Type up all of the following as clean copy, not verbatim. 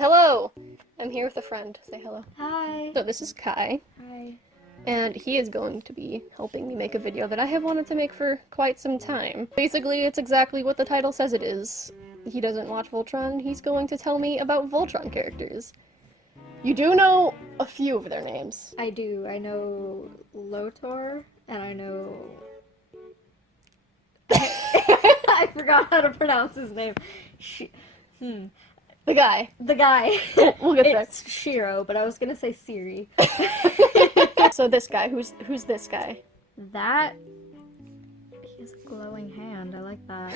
Hello! I'm here with a friend. Say hello. Hi. So this is Kai, Hi. and he is going to be helping me make a video that I have wanted to make for quite some time. Basically, it's exactly what the title says it is. He doesn't watch Voltron, he's going to tell me about Voltron characters. You do know a few of their names. I do. I know Lotor, and I know... I forgot how to pronounce his name. The guy. The guy. We'll get there. It's Shira, but I was gonna say Siri. So this guy, who's this guy? That... He has a glowing hand. I like that.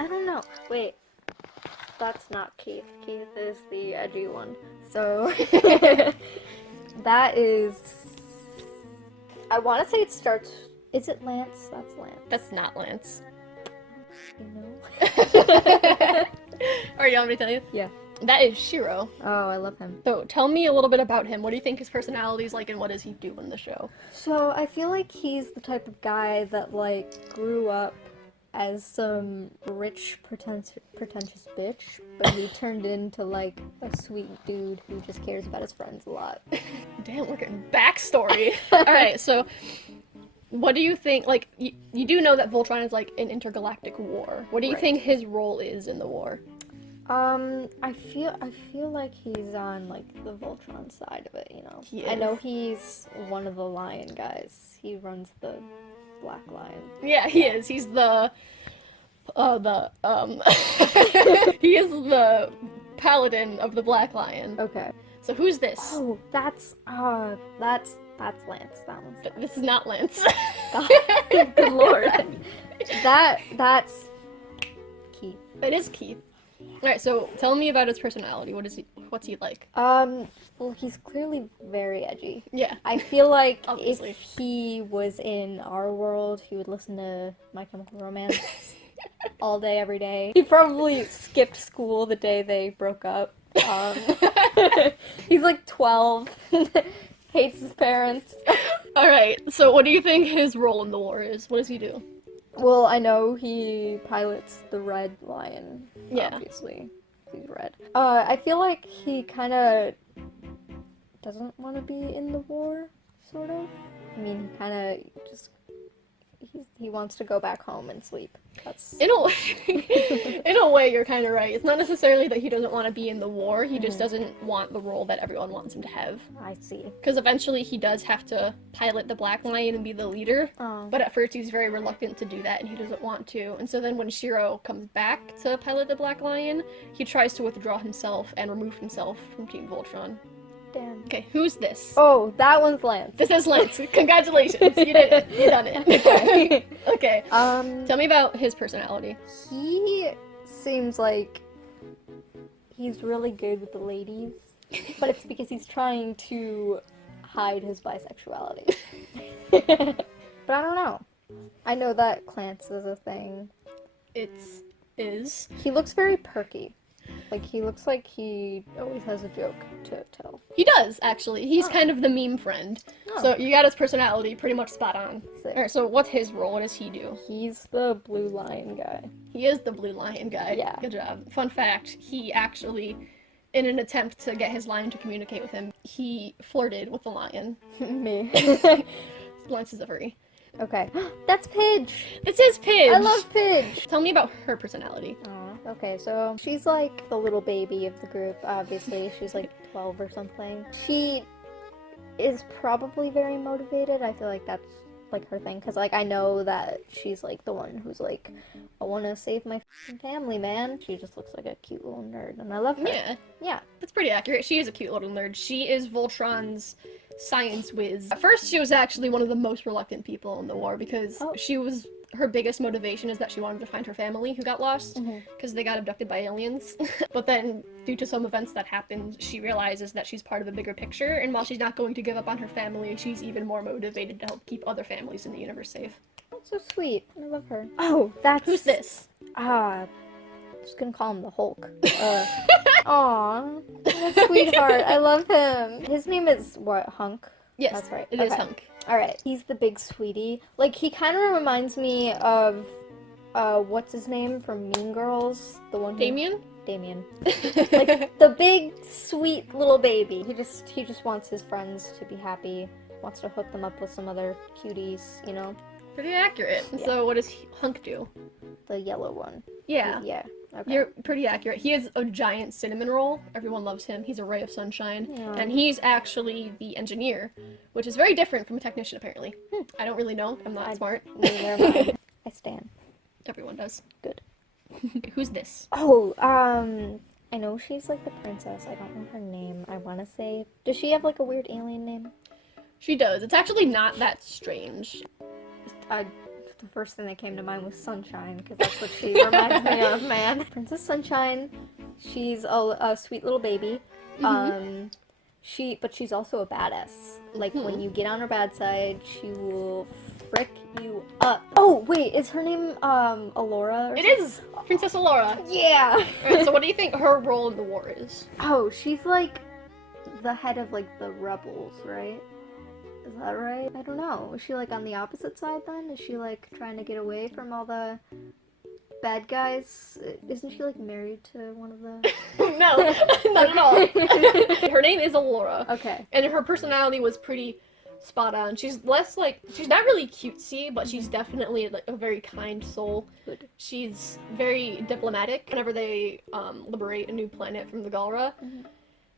I don't know. Wait. That's not Keith. Keith is the edgy one. So... that is... I want to say it starts... Is it Lance? That's Lance. That's not Lance. You know? Alright, you want me to tell you? Yeah. That is Shiro. Oh, I love him. So tell me a little bit about him. What do you think his personality is like, and what does he do in the show? So, I feel like he's the type of guy that, like, grew up as some rich, pretentious bitch, but he turned into, like, a sweet dude who just cares about his friends a lot. Damn, we're getting backstory. Alright, so what do you think, like, you do know that Voltron is, like, an intergalactic war. What do you think his role is in the war? I feel like he's on, like, the Voltron side of it, you know? He I know is. he's one of the lion guys. He runs the Black Lion. Yeah, he is. He's the he is the paladin of the Black Lion. Okay. So who's this? Oh, that's Lance. That one's This is not Lance. Good lord. That's Keith. It is Keith. Alright, so tell me about his personality. What's he like? Well, he's clearly very edgy. Yeah. I feel like Obviously. if he was in our world, he would listen to My Chemical Romance all day, every day. He probably skipped school the day they broke up. He's like 12, hates his parents. Alright, so what do you think his role in the war is? What does he do? Well, I know he pilots the Red Lion, Yeah. obviously. He's red. I feel like he kind of doesn't want to be in the war, sort of. I mean, he kind of just... He wants to go back home and sleep. That's... In a way, you're kind of right. It's not necessarily that he doesn't want to be in the war, he just doesn't want the role that everyone wants him to have. I see. Because eventually he does have to pilot the Black Lion and be the leader, Oh. but at first he's very reluctant to do that and he doesn't want to. And so then when Shiro comes back to pilot the Black Lion, he tries to withdraw himself and remove himself from Team Voltron. Damn. Okay, who's this? Oh, that one's Lance. This is Lance. Congratulations, you did it. You done it. Okay. Okay. Tell me about his personality. He seems like he's really good with the ladies, but it's because he's trying to hide his bisexuality. But I don't know. I know that Clance is a thing. Is. He looks very perky. Like, he looks like he always has a joke to tell. He does, actually. He's kind of the meme friend. Oh. So you got his personality pretty much spot on. Sick. Alright, so what's his role? What does he do? He's the blue lion guy. He is the Blue Lion guy. Yeah. Good job. Fun fact, he actually, in an attempt to get his lion to communicate with him, he flirted with the lion. Me. Lance is a furry. Okay. That's Pidge! This is Pidge! I love Pidge! Tell me about her personality. Aw, okay, so she's like the little baby of the group, obviously. She's like 12 or something. She is probably very motivated. I feel like that's like her thing, because like I know that she's like the one who's like, I want to save my f***ing family, man. She just looks like a cute little nerd, and I love her. Yeah. Yeah. That's pretty accurate. She is a cute little nerd. She is Voltron's science whiz. At first, she was actually one of the most reluctant people in the war because her biggest motivation is that she wanted to find her family who got lost because they got abducted by aliens. But then, due to some events that happened, she realizes that she's part of a bigger picture, and while she's not going to give up on her family, she's even more motivated to help keep other families in the universe safe. That's so sweet. I love her. Oh, that's... Who's this? I'm just gonna call him the Hulk. Aw, what a sweetheart. I love him. His name is, what, Hunk? Yes, That's right. it is Okay. Hunk. Alright, he's the big sweetie. Like, he kind of reminds me of what's his name from Mean Girls? The one who... Damien? Damien. Like, the big, sweet little baby. He just wants his friends to be happy, wants to hook them up with some other cuties, you know? Pretty accurate. Yeah. So what does Hunk do? The yellow one. Yeah. Yeah. Okay. You're pretty accurate. He has a giant cinnamon roll. Everyone loves him. He's a ray of sunshine. Yeah. And he's actually the engineer, which is very different from a technician, apparently. I don't really know. I'm not smart. Neither am I. I stand. Everyone does. Good. Who's this? Oh, I know she's like the princess. I don't know her name. I want to say... Does she have like a weird alien name? She does. It's actually not that strange. The first thing that came to mind was Sunshine, because that's what she reminds me of, man. Princess Sunshine, she's a sweet little baby. But she's also a badass. Like, when you get on her bad side, she will frick you up. Oh, wait, is her name, Allura? It is Princess Allura. Yeah! Alright, so what do you think her role in the war is? Oh, she's like the head of, like, the rebels, right? Is that right? I don't know. Is she like on the opposite side then? Is she like trying to get away from all the bad guys? Isn't she like married to one of the... No, not at all. Her name is Allura. Okay. And her personality was pretty spot on. She's less like, she's not really cutesy, but she's definitely like a very kind soul. Good. She's very diplomatic. Whenever they liberate a new planet from the Galra,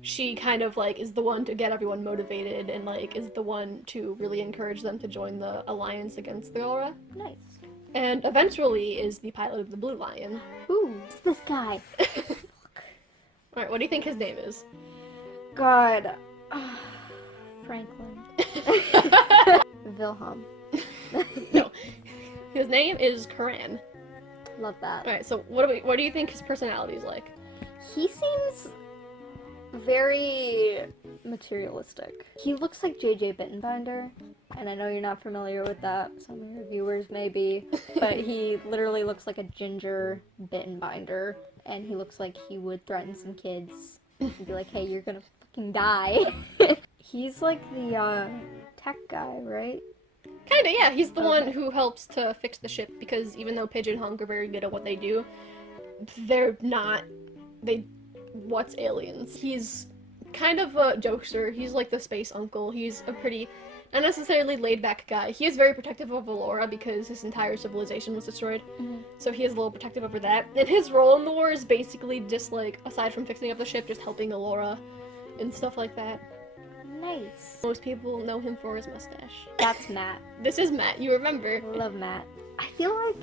she kind of like is the one to get everyone motivated and like is the one to really encourage them to join the alliance against the Galra. Nice. And eventually is the pilot of the Blue Lion. Ooh, it's this guy. Alright, what do you think his name is? God. Franklin. Wilhelm. No. His name is Karan. Love that. Alright, so what do you think his personality is like? He seems very materialistic. He looks like JJ Bittenbinder, and I know you're not familiar with that. Some of your viewers may be, but he literally looks like a ginger Bittenbinder, and he looks like he would threaten some kids and be like, hey, you're gonna fucking die. He's like the tech guy, right? Kinda, yeah. He's the one who helps to fix the ship, because even though Pidge and Hunk are very good at what they do, they're not... What's aliens? He's kind of a jokester. He's like the space uncle. He's a pretty, not necessarily laid-back guy. He is very protective of Allura because his entire civilization was destroyed. So he is a little protective over that. And his role in the war is basically just like, aside from fixing up the ship, just helping Allura and stuff like that. Nice. Most people know him for his mustache. That's Matt. This is Matt, you remember. Love Matt. I feel like,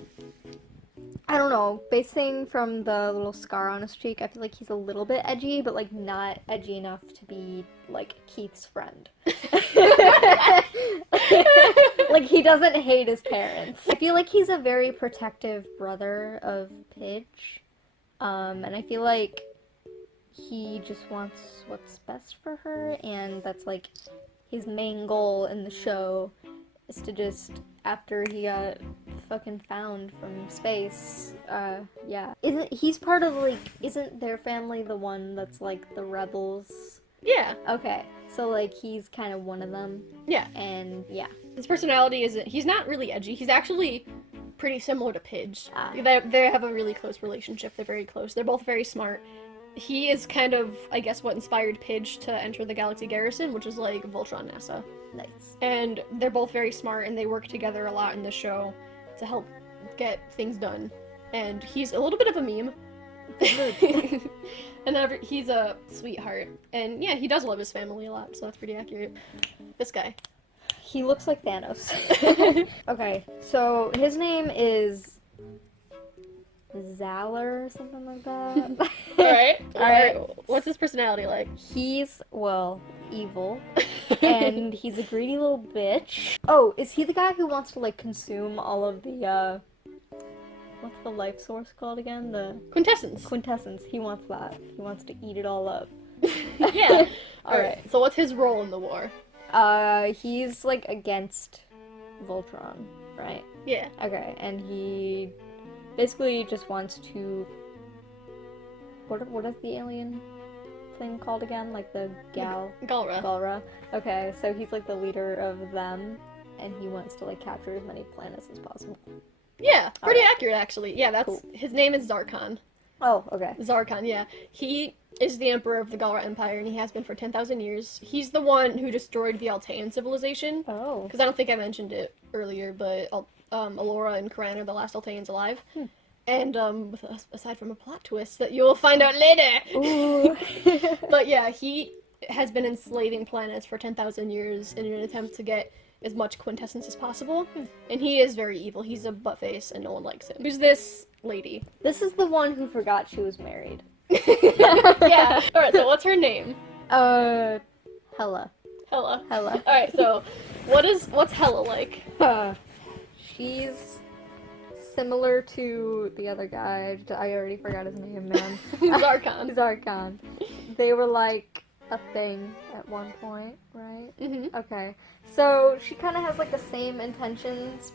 I don't know, basing from the little scar on his cheek, I feel like he's a little bit edgy, but like not edgy enough to be like Keith's friend. Like he doesn't hate his parents. I feel like he's a very protective brother of Pidge. And I feel like he just wants what's best for her, and that's like his main goal in the show is to just, after he got fucking found from space, yeah. He's part of, like, isn't their family the one that's, like, the rebels? Yeah. Okay, so, like, he's kind of one of them. Yeah. And, yeah. His personality isn't, he's not really edgy. He's actually pretty similar to Pidge. Ah. They have a really close relationship. They're very close. They're both very smart. He is kind of, I guess, what inspired Pidge to enter the Galaxy Garrison, which is like Voltron NASA. Nice. And they're both very smart, and they work together a lot in the show to help get things done. And he's a little bit of a meme. And he's a sweetheart. And yeah, he does love his family a lot, so that's pretty accurate. This guy. He looks like Thanos. Okay, so his name is Zalor or something like that. Alright. What's his personality like? He's, well, evil. And he's a greedy little bitch. Oh, is he the guy who wants to, like, consume all of the, what's the life source called again? The Quintessence. quintessence. He wants that. He wants to eat it all up. Yeah. Alright. So what's his role in the war? He's, like, against Voltron, right? Yeah. Okay, and he basically just wants to... What is the alien thing called again? Like the Galra. Galra. Okay, so he's like the leader of them, and he wants to like capture as many planets as possible. Yeah, pretty Alright. accurate actually. Yeah, that's Cool. his name is Zarkon. Oh, okay. Zarkon, yeah. He is the emperor of the Galra Empire, and he has been for 10,000 years. He's the one who destroyed the Altean civilization. Oh. Because I don't think I mentioned it earlier, but Allura and Karan are the last Alteans alive. And aside from a plot twist that you will find out later. Ooh. But yeah, he has been enslaving planets for 10,000 years in an attempt to get as much quintessence as possible. And he is very evil. He's a buttface, and no one likes him. Who's this lady? This is the one who forgot she was married. Yeah. Alright, so what's her name? Hella. Hella. Hella. Alright, so what's Hella like? She's similar to the other guy. I already forgot his name, man. Zarkon. Zarkon. They were like a thing at one point, right? Mm-hmm. Okay. So she kind of has like the same intentions,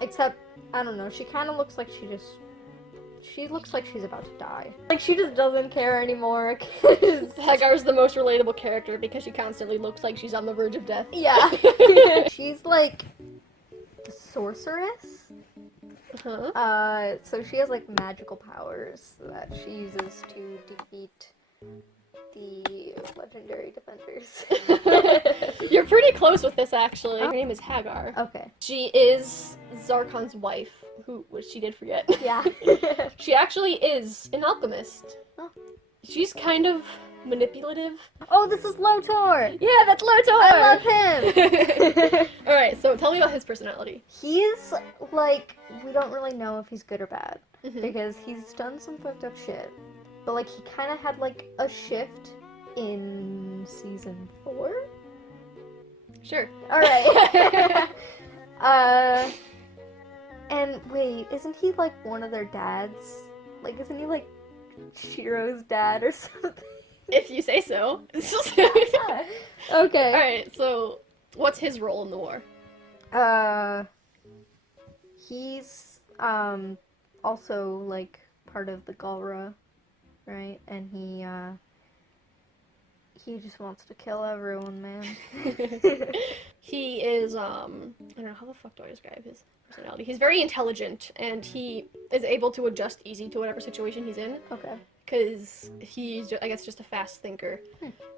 except I don't know. She kind of looks like she looks like she's about to die. Like she just doesn't care anymore. 'Cause Hagar's the most relatable character because she constantly looks like she's on the verge of death. yeah. She's like the sorceress. Uh-huh. So she has like magical powers that she uses to defeat the legendary defenders. You're pretty close with this, actually. Her name is Hagar. Okay. She is Zarkon's wife, which she did forget. Yeah. She actually is an alchemist. Oh. She's kind of manipulative. Oh, this is Lotor! Yeah, that's Lotor! I love him! Alright, so tell me about his personality. He's like, we don't really know if he's good or bad Mhm. because he's done some fucked up shit. But like, he kind of had like a shift in season 4. Sure. All right. And wait, isn't he like one of their dads? Like, isn't he like Shiro's dad or something? If you say so. Okay. Alright, so what's his role in the war? He's also like part of the Galra, right? And he just wants to kill everyone, man. He is, I don't know, how the fuck do I describe his personality? He's very intelligent, and he is able to adjust easy to whatever situation he's in, Okay. because he's, I guess, just a fast thinker.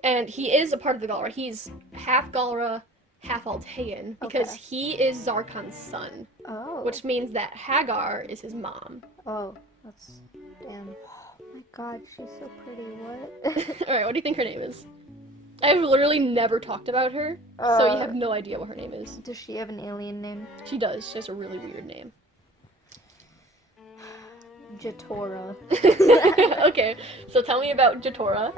And he is a part of the Galra. He's half Galra, half Altean, because Okay. he is Zarkon's son, Oh. which means that Hagar is his mom. Oh, that's damn. Oh my god, she's so pretty. What? Alright, what do you think her name is? I've literally never talked about her, so you have no idea what her name is. Does she have an alien name? She does. She has a really weird name. Jetora. Okay, so tell me about Jetora.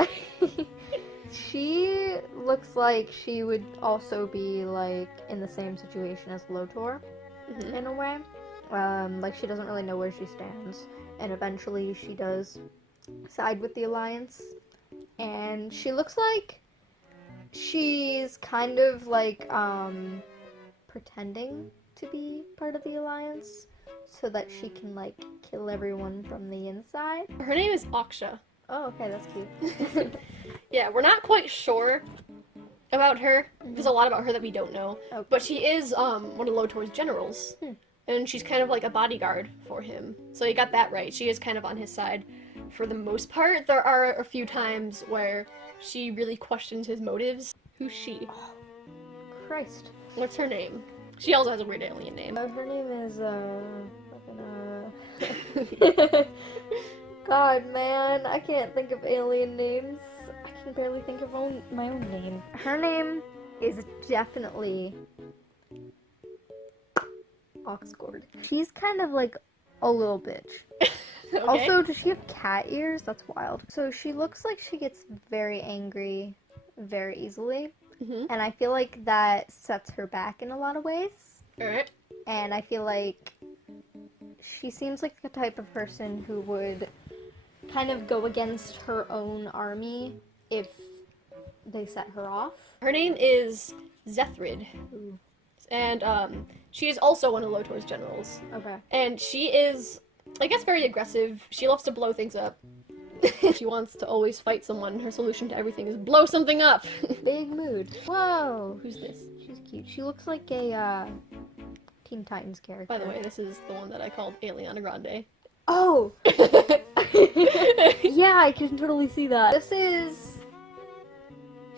She looks like she would also be like in the same situation as Lotor Mhm. in a way. Like she doesn't really know where she stands, and eventually she does side with the Alliance. And she looks like she's kind of like pretending to be part of the Alliance so that she can like kill everyone from the inside. Her name is Aksha. Oh, okay, that's cute. Yeah, we're not quite sure about her. There's a lot about her that we don't know. Okay. But she is one of Lotor's generals. And she's kind of like a bodyguard for him. So you got that right. She is kind of on his side for the most part. There are a few times where she really questions his motives. Who's she? Christ. What's her name? She also has a weird alien name. Her name is, fucking, God, man, I can't think of alien names. I can barely think of my own name. Her name is definitely Auxgord. She's kind of like a little bitch. Okay. Also, does she have cat ears? That's wild. So she looks like she gets very angry very easily. Mhm. And I feel like that sets her back in a lot of ways. Alright. And I feel like she seems like the type of person who would kind of go against her own army if they set her off. Her name is Zethrid. Ooh. And she is also one of Lotor's generals. Okay. And she is, I guess, very aggressive. She loves to blow things up. She wants to always fight someone. Her solution to everything is blow something up. Big mood. Whoa. Who's this? She's cute. She looks like a Teen Titans character. By the way, this is the one that I called Aliana Grande. Oh! Yeah, I can totally see that. This is...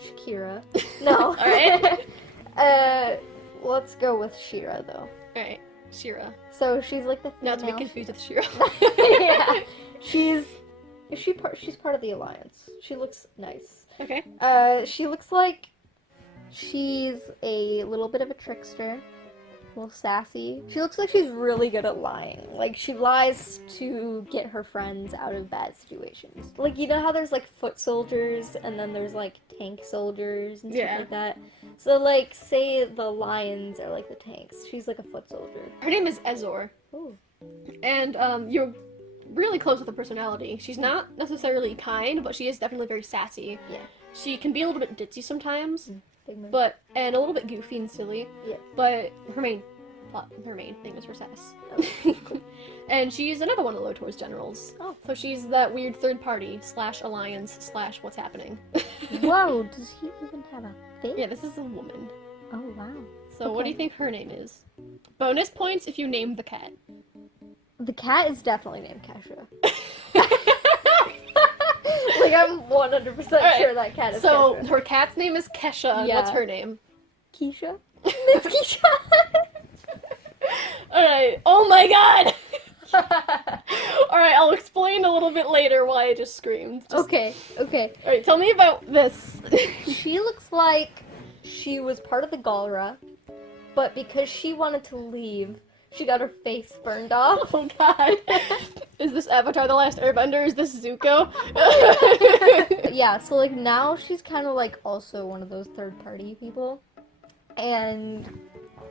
Shakira. No. Alright. Let's go with Shira, though. Alright, Shira. So she's like the female... Not to be confused with Shira. Yeah. She's part of the Alliance. She looks nice. Okay. She looks like she's a little bit of a trickster. A little sassy. She looks like she's really good at lying. Like, she lies to get her friends out of bad situations. Like, you know how there's, like, foot soldiers, and then there's, like, tank soldiers and stuff like that? So, like, say the lions are, like, the tanks. She's, like, a foot soldier. Her name is Ezor. Ooh. And, you're really close with her personality. She's not necessarily kind, but she is definitely very sassy. Yeah. She can be a little bit ditzy sometimes, Big move. and a little bit goofy and silly. Yeah. But her main thing is her sass. Oh, cool. And she's another one of Lotor's generals. Oh. So she's that weird third party / alliance / what's happening. Whoa, does he even have a face? Yeah, this is a woman. Oh, wow. So what do you think her name is? Bonus points if you name the cat. The cat is definitely named Keisha. Like, I'm 100% sure that cat is So Keisha. her cat's name is Keisha. Yeah. What's her name? Keisha? Miss Keisha! Alright. Oh my god! Alright, I'll explain a little bit later why I just screamed. Okay. Alright, tell me about this. She looks like she was part of the Galra, but because she wanted to leave, she got her face burned off. Oh god. Is this Avatar The Last Airbender? Is this Zuko? Yeah, so like now she's kind of like also one of those third party people. And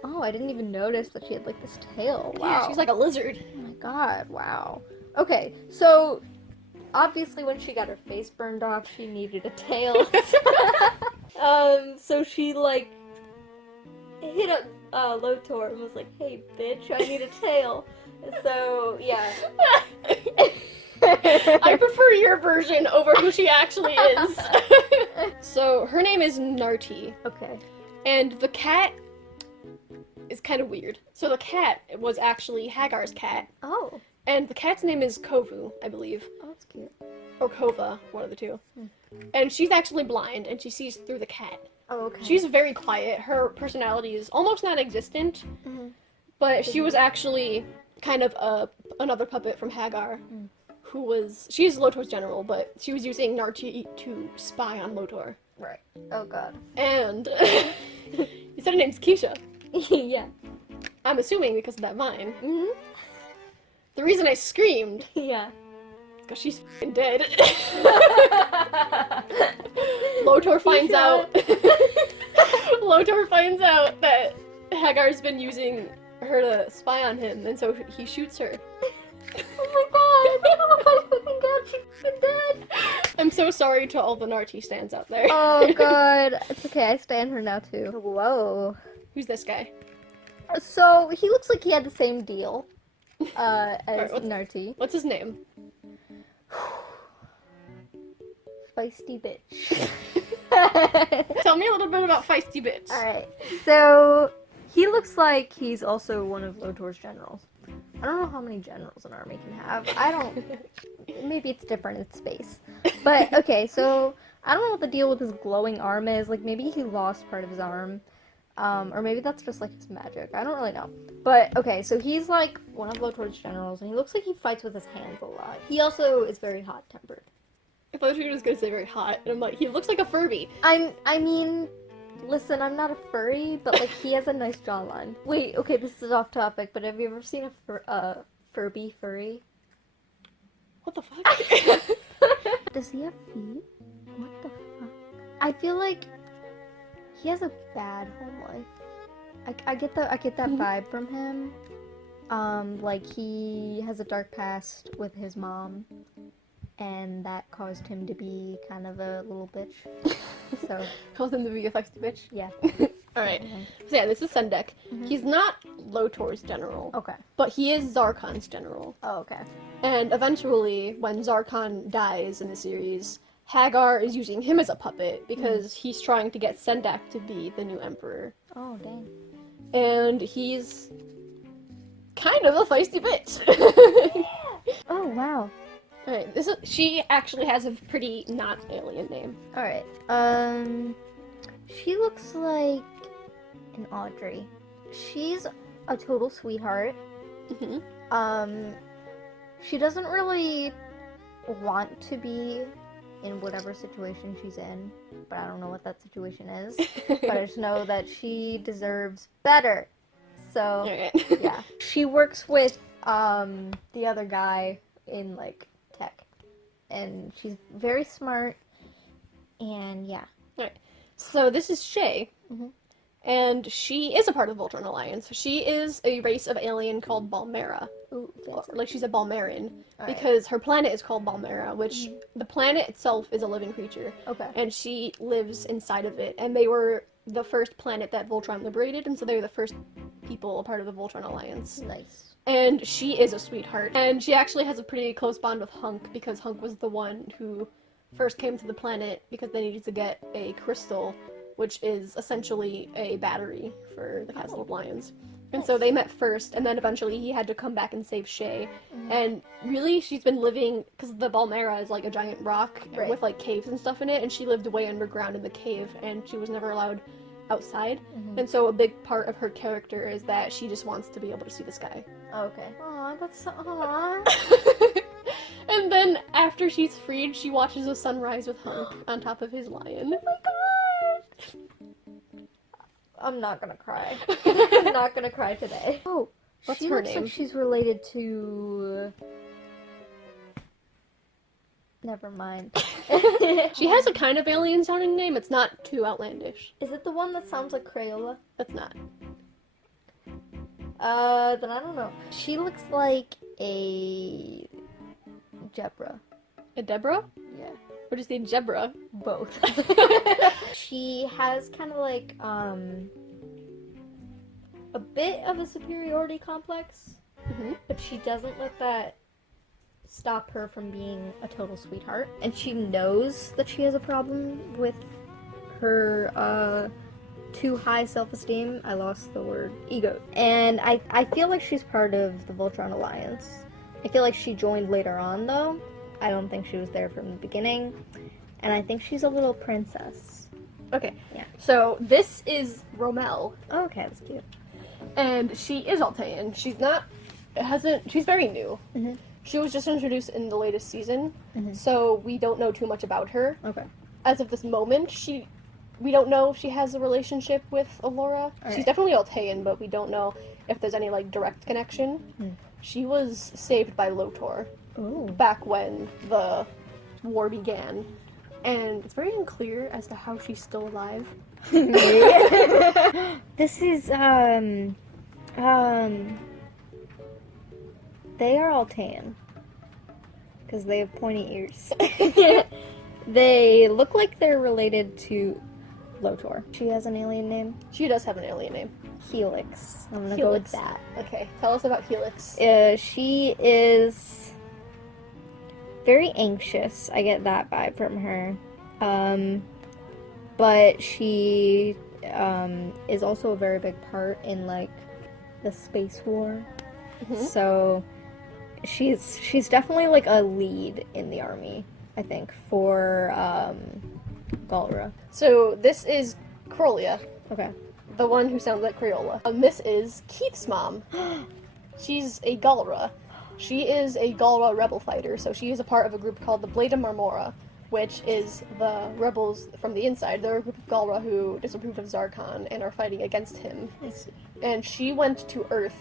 oh, I didn't even notice that she had like this tail. Wow. Yeah, she's like a lizard. Oh my god, wow. Okay, so obviously when she got her face burned off, she needed a tail. So she like hit up Lotor and was like, "Hey bitch, I need a tail." And so yeah. I prefer your version over who she actually is. So her name is Narti, Okay. and the cat is kind of weird. So the cat was actually Hagar's cat, Oh. and the cat's name is Kovu, I believe, Oh, that's cute. or Kova, one of the two. And she's actually blind, and she sees through the cat. Oh, okay. She's very quiet. Her personality is almost non-existent, but she was actually kind of another puppet from Hagar, she's Lotor's general, but she was using Narti to spy on Lotor. right. Oh god. And you said her name's Keisha. Yeah. I'm assuming because of that vine. Mhm. The reason I screamed Yeah. is because she's f***ing dead. Lotor finds out. Lotor finds out that Hagar's been using her to spy on him, and so he shoots her. Oh my god, she's fucking dead. I'm so sorry to all the Narti stands out there. Oh god. It's okay, I stand her now too. Whoa. Who's this guy? So, he looks like he had the same deal as Alright, Narti. What's his name? Feisty bitch. Tell me a little bit about Feisty Bitch. Alright, so he looks like he's also one of Lotor's generals. I don't know how many generals an army can have. Maybe it's different in space. But, okay, so I don't know what the deal with his glowing arm is. Like, maybe he lost part of his arm. Or maybe that's just, like, his magic. I don't really know. But, okay, so he's, like, one of Lotor's generals, and he looks like he fights with his hands a lot. He also is very hot-tempered. I thought you were just gonna say very hot, and I'm like, he looks like a Furby. I mean, listen, I'm not a furry, but, like, he has a nice jawline. Wait, okay, this is off topic, but have you ever seen a Furby furry? What the fuck? Does he have feet? What the fuck? I feel like he has a bad home life. I get that vibe from him. Like he has a dark past with his mom, and that caused him to be kind of a little bitch. So Caused him to be a feisty bitch. yeah. Alright. So yeah, this is Sendek. He's not Lotor's general, Okay. but he is Zarkon's general. Oh, okay. And eventually, when Zarkon dies in the series, Hagar is using him as a puppet because he's trying to get Sendek to be the new emperor. Oh, dang. And he's kind of a feisty bitch. Oh, wow. Alright, she actually has a pretty not alien name. Alright, she looks like an Audrey. She's a total sweetheart. Mm-hmm. She doesn't really want to be in whatever situation she's in, but I don't know what that situation is. But I just know that she deserves better. So, yeah. She works with, the other guy in, like, tech. And she's very smart, and yeah. Alright, so this is Shay. Mm-hmm. And she is a part of the Voltron Alliance. She is a race of alien called Balmera. Ooh, Like, she's a Balmeran. Alright. Because her planet is called Balmera, which the planet itself is a living creature. Okay. And she lives inside of it. And they were the first planet that Voltron liberated, and so they were the first people a part of the Voltron Alliance. Nice. And she is a sweetheart. And she actually has a pretty close bond with Hunk, because Hunk was the one who first came to the planet because they needed to get a crystal, which is essentially a battery for the Castle of Lions. And so they met first, and then eventually he had to come back and save Shay. And really, she's been living, because the Balmera is like a giant rock with like caves and stuff in it, and she lived way underground in the cave, and she was never allowed outside. And so a big part of her character is that she just wants to be able to see the sky. Okay. Aw, that's so... Aw. And then after she's freed, she watches the sunrise with Hunk on top of his lion. Oh my gosh! I'm not gonna cry. I'm not gonna cry today. Oh, What's she her looks name? like she's related to... Never mind. She has a kind of alien-sounding name. It's not too outlandish. Is it the one that sounds like Crayola? That's not. Then I don't know. She looks like a... Jebra. A Deborah? Yeah. Or just a Jebra? Both. She has kind of like, a bit of a superiority complex, but she doesn't let that stop her from being a total sweetheart. And she knows that she has a problem with her, too high self-esteem. I lost the word. Ego. And I feel like she's part of the Voltron Alliance. I feel like she joined later on, though. I don't think she was there from the beginning. And I think she's a little princess. Okay. Yeah. So this is Rommel, Oh, okay, that's cute. and she is Altean. She's very new. Mhm. She was just introduced in the latest season, Mhm. so we don't know too much about her. Okay. As of this moment, we don't know if she has a relationship with Allura. She's Alright. definitely Altean, but we don't know if there's any, like, direct connection. She was saved by Lotor Ooh. back when the war began, and it's very unclear as to how she's still alive. This is, they are all tan. Because they have pointy ears. They look like they're related to Lotor. She has an alien name? She does have an alien name. Helix. I'm gonna go with Helix. that. Okay, tell us about Helix. She is very anxious. I get that vibe from her. But she is also a very big part in like the space war. So she's definitely like a lead in the army, I think, for Galra. So this is Crolia, Okay. the one who sounds like Crayola. This is Keith's mom. She's a Galra. She is a Galra rebel fighter, so she is a part of a group called the Blade of Marmora, which is the rebels from the inside. They're a group of Galra who disapproved of Zarkon and are fighting against him. I see. And she went to Earth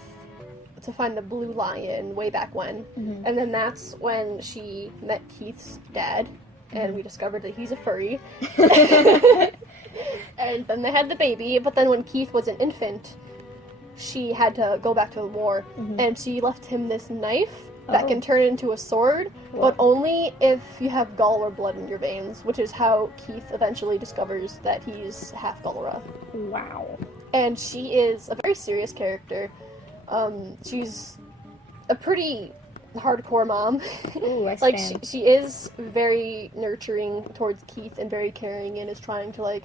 to find the Blue Lion way back when. And then that's when she met Keith's dad, and we discovered that he's a furry. And then they had the baby, but then when Keith was an infant, she had to go back to the war, and she left him this knife that can turn into a sword, but only if you have Galra blood in your veins, which is how Keith eventually discovers that he's half Galra. Wow. And she is a very serious character. She's a pretty hardcore mom. Ooh, I Like, stand. she is very nurturing towards Keith and very caring, and is trying to, like,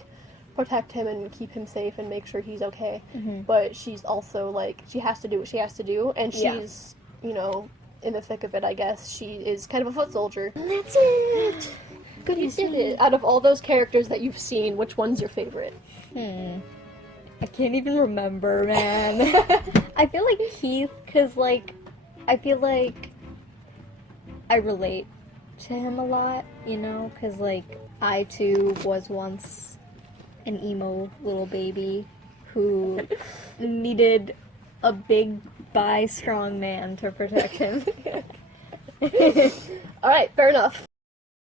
protect him and keep him safe and make sure he's okay. Mm-hmm. But she's also, like, she has to do what she has to do, and Yeah. she's, you know, in the thick of it, I guess. She is kind of a foot soldier. And that's it! Good, you did it. Out of all those characters that you've seen, which one's your favorite? I can't even remember, man. I feel like Keith, because, like, I feel like I relate to him a lot, you know? Because, like, I, too, was once an emo little baby who needed a big, bi strong man to protect him. Alright, fair enough.